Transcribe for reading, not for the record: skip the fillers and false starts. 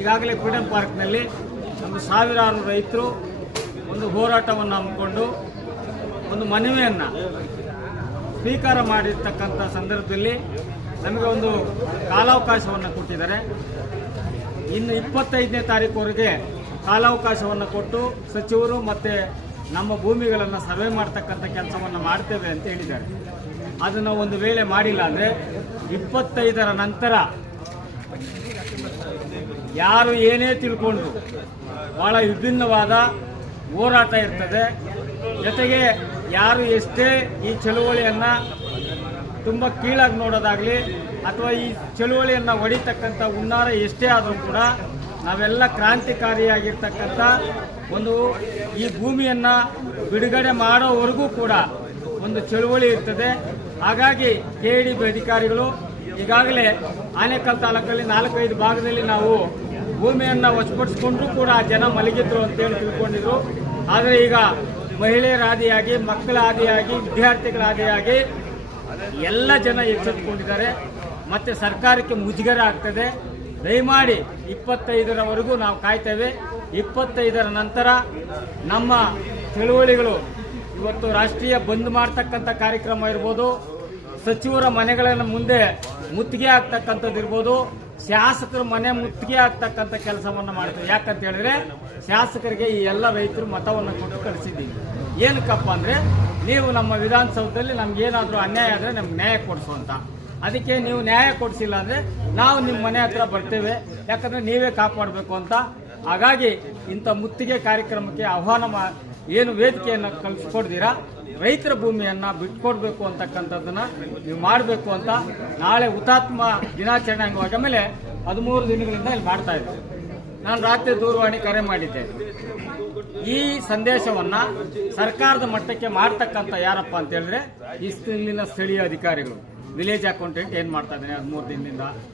ಈಗಾಗಲೇ ಫ್ರೀಡಂ ಪಾರ್ಕ್ನಲ್ಲಿ ಒಂದು ಸಾವಿರಾರು ರೈತರು ಒಂದು ಹೋರಾಟವನ್ನು ಹಮ್ಮಿಕೊಂಡು ಒಂದು ಮನವಿಯನ್ನು ಸ್ವೀಕಾರ ಮಾಡಿರ್ತಕ್ಕಂಥ ಸಂದರ್ಭದಲ್ಲಿ ನಮಗೆ ಒಂದು ಕಾಲಾವಕಾಶವನ್ನು ಕೊಟ್ಟಿದ್ದಾರೆ. ಇನ್ನು 25ನೇ ತಾರೀಕುವರೆಗೆ ಕಾಲಾವಕಾಶವನ್ನು ಕೊಟ್ಟು ಸಚಿವರು ಮತ್ತು ನಮ್ಮ ಭೂಮಿಗಳನ್ನು ಸರ್ವೆ ಮಾಡ್ತಕ್ಕಂಥ ಕೆಲಸವನ್ನು ಮಾಡ್ತೇವೆ ಅಂತ ಹೇಳಿದ್ದಾರೆ. ಅದನ್ನು ಒಂದು ವೇಳೆ ಮಾಡಿಲ್ಲ ಅಂದರೆ 25ರ ನಂತರ ಯಾರು ಏನೇ ತಿಳ್ಕೊಂಡು ಭಾಳ ವಿಭಿನ್ನವಾದ ಹೋರಾಟ ಇರ್ತದೆ. ಜೊತೆಗೆ ಯಾರು ಎಷ್ಟೇ ಈ ಚಳುವಳಿಯನ್ನು ತುಂಬ ಕೀಳಾಗಿ ನೋಡೋದಾಗಲಿ ಅಥವಾ ಈ ಚಳುವಳಿಯನ್ನು ಹೊಡಿತಕ್ಕಂಥ ಹುನ್ನಾರ ಎಷ್ಟೇ ಆದರೂ ಕೂಡ ನಾವೆಲ್ಲ ಕ್ರಾಂತಿಕಾರಿಯಾಗಿರ್ತಕ್ಕಂಥ ಒಂದು ಈ ಭೂಮಿಯನ್ನು ಬಿಡುಗಡೆ ಮಾಡೋವರೆಗೂ ಕೂಡ ಒಂದು ಚಳುವಳಿ ಇರ್ತದೆ. ಹಾಗಾಗಿ KDB ಅಧಿಕಾರಿಗಳು ಈಗಾಗಲೇ ಆನೇಕಲ್ ತಾಲೂಕಲ್ಲಿ 4-5 ಭಾಗದಲ್ಲಿ ನಾವು ಭೂಮಿಯನ್ನು ವಶಪಡಿಸಿಕೊಂಡ್ರೂ ಕೂಡ ಜನ ಮಲಗಿದ್ರು ಅಂತೇಳಿ ತಿಳ್ಕೊಂಡಿದ್ರು. ಆದರೆ ಈಗ ಮಹಿಳೆಯರ ಆದಿಯಾಗಿ, ಮಕ್ಕಳ ಆದಿಯಾಗಿ, ವಿದ್ಯಾರ್ಥಿಗಳ ಆದಿಯಾಗಿ ಎಲ್ಲ ಜನ ಎಚ್ಚೆತ್ತುಕೊಂಡಿದ್ದಾರೆ. ಮತ್ತು ಸರ್ಕಾರಕ್ಕೆ ಮುಜುಗರ ಆಗ್ತದೆ. ದಯಮಾಡಿ 25ರವರೆಗೂ ನಾವು ಕಾಯ್ತೇವೆ. 25ರ ನಂತರ ನಮ್ಮ ಚಳುವಳಿಗಳು ಇವತ್ತು ರಾಷ್ಟ್ರೀಯ ಬಂದ್ ಮಾಡ್ತಕ್ಕಂಥ ಕಾರ್ಯಕ್ರಮ ಇರ್ಬೋದು, ಸಚಿವರ ಮನೆಗಳ ಮುಂದೆ ಮುತ್ತಿಗೆ ಆಗ್ತಕ್ಕಂಥದ್ದು ಇರ್ಬೋದು, ಶಾಸಕರ ಮನೆ ಮುತ್ತಿಗೆ ಆಗ್ತಕ್ಕಂಥ ಕೆಲಸವನ್ನು ಮಾಡ್ತೇವೆ. ಯಾಕಂತ ಹೇಳಿದ್ರೆ ಶಾಸಕರಿಗೆ ಈ ಎಲ್ಲ ರೈತರು ಮತವನ್ನು ಕೊಟ್ಟು ಕಳಿಸಿದ್ದೀವಿ. ಏನಕ್ಕಪ್ಪ ಅಂದರೆ ನೀವು ನಮ್ಮ ವಿಧಾನಸೌಧದಲ್ಲಿ ನಮ್ಗೇನಾದರೂ ಅನ್ಯಾಯ ಆದರೆ ನಮ್ಗೆ ನ್ಯಾಯ ಕೊಡಿಸುವಂತ. ಅದಕ್ಕೆ ನೀವು ನ್ಯಾಯ ಕೊಡಿಸಿಲ್ಲ ಅಂದರೆ ನಾವು ನಿಮ್ಮ ಮನೆ ಹತ್ರ ಬರ್ತೇವೆ, ಯಾಕಂದರೆ ನೀವೇ ಕಾಪಾಡಬೇಕು ಅಂತ. ಹಾಗಾಗಿ ಇಂಥ ಮುತ್ತಿಗೆ ಕಾರ್ಯಕ್ರಮಕ್ಕೆ ಏನು ವೇದಿಕೆಯನ್ನು ಕಲ್ಪಿಸ್ಕೊಡ್ತೀರಾ, ರೈತರ ಭೂಮಿಯನ್ನು ಬಿಟ್ಕೊಡ್ಬೇಕು ಅಂತಕ್ಕಂಥದ್ದನ್ನು ನೀವು ಮಾಡಬೇಕು ಅಂತ ನಾಳೆ ಹುತಾತ್ಮ ದಿನಾಚರಣೆ ಅಂಗವಾಗಿ ಮೇಲೆ 13 ದಿನಗಳಿಂದ ಇಲ್ಲಿ ಮಾಡ್ತಾ ಇದ್ದೀವಿ. ನಾನು ರಾತ್ರಿ ದೂರವಾಣಿ ಕರೆ ಮಾಡಿದ್ದೆ. ಈ ಸಂದೇಶವನ್ನು ಸರ್ಕಾರದ ಮಟ್ಟಕ್ಕೆ ಮಾಡ್ತಕ್ಕಂಥ ಯಾರಪ್ಪ ಅಂತ ಹೇಳಿದ್ರೆ ಇಲ್ಲಿನ ಸ್ಥಳೀಯ ಅಧಿಕಾರಿಗಳು, ವಿಲೇಜ್ ಅಕೌಂಟೆಂಟ್ ಏನು ಮಾಡ್ತಾ ಇದ್ದಾನೆ 13 ದಿನದಿಂದ.